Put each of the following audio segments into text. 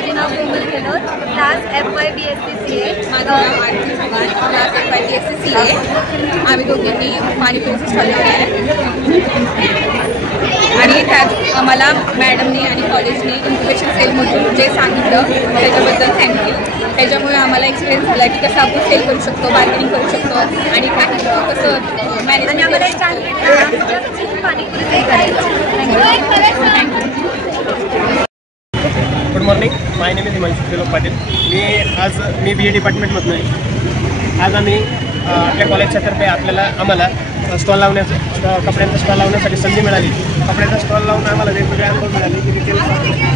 माझे नाव Komal Khelor, class FY BSc CA. माझं नाव Aarti Chavan, class FY BSc CA. आम्ही दोघींनी पाणीपुरीचं स्टॉल लावला आहे आणि त्यात आम्हाला मॅडमने आणि कॉलेजने इन्क्युबेशन सेलमधून जे सांगितलं त्याच्याबद्दल थँक्यू. त्याच्यामुळे आम्हाला एक्सपिरियन्स झाला की कसं आपण सेल करू शकतो, बार्गेनिंग करू शकतो आणि काही कसं मॅनेज. आणि आम्हाला एक चान्स भेटला पाणीपुरी सेल करायचं. Good morning, my name is Himanshu Trilok Patil. Me BA डिपार्टमेंटमधून आहे. आज आम्ही आपल्या कॉलेजच्या तर्फे आम्हाला स्टॉल लावण्याचं कपड्यांचा स्टॉल लावण्यासाठी संधी मिळाली. कपड्यांचा स्टॉल लावून आम्हाला वेगवेगळे अनुभव मिळाले की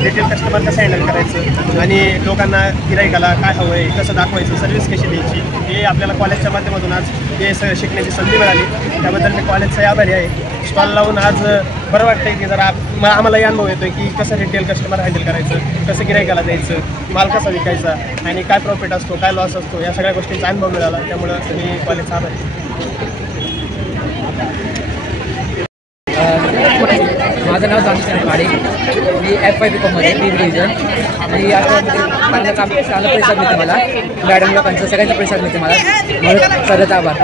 रिटेल कस्टमर कसं हँडल करायचं आणि लोकांना गिराईकाला काय हवं आहे, कसं दाखवायचं, सर्व्हिस कशी द्यायची, हे आपल्याला कॉलेजच्या माध्यमातून आज हे शिकण्याची संधी मिळाली. त्याबद्दल मी कॉलेजचा आभारी आहे. स्टॉल लावून आज बरं वाटतं आहे की जरा आम्हालाही अनुभव येतो आहे की कसं रिटेल कस्टमर हँडल करायचं, कसं गिराईकाला द्यायचं, माल कसा विकायचा आणि काय प्रॉफिट असतो, काय लॉस असतो, या सगळ्या गोष्टींचा अनुभव मिळाला. त्यामुळं मी कॉलेजचा आभारी आहे. माझं नाव जामशेद पाडे. मी FY BComमध्ये B डिव्हिजन आणि आता मला काम चांगला प्रतिसाद मिळते मला. मॅडम लोकांचा सगळ्यांचा प्रतिसाद मिळते मला. म्हणून सगळ्याचा आभार.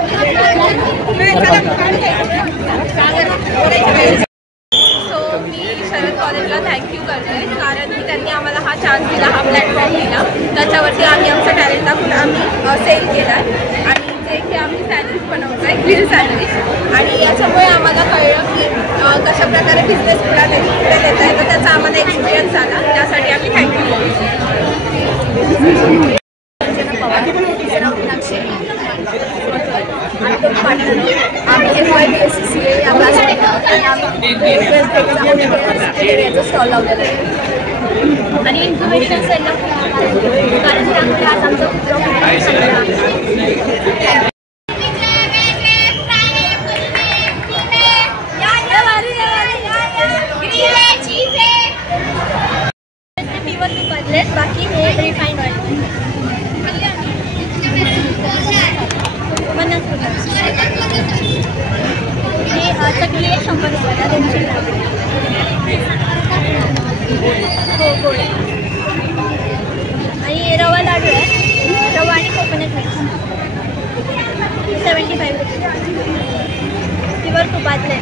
मी शरद कॉलेजला थँक्यू करते कारण की त्यांनी आम्हाला हा चान्स दिला, हा प्लॅटफॉर्म दिला. त्याच्यावरती आम्ही आमचं टॅलेंट दाखवून आम्ही सेल केला आहे आणि जे की आम्ही सँडविच बनवतो आहे, ग्रिल सँडविच. आणि याच्यामुळे आम्हाला कळलं की कशा प्रकारे बिझनेस पुढे देता येतो. त्याचा आम्हाला एक्सपिरियन्स आला, त्यासाठी आम्ही थँक्यू करतो. आम्ही FY BSc CA या क्लासमध्ये आम्ही स्टॉल लावलेला आहे आणि इन्फॉर्मेशन सेलला कारण त्यामुळे आज आमचं प्युअर बदलेत, बाकी हे रिफाईंड ऑइल. हे चकली आहे 100 रुपयाला, 200 ग्राम. हो गोळे. आणि रवा लाडू आहे, रवा आणि कोकोनट मिक्स 75 रुपये. प्युअर तुपातले.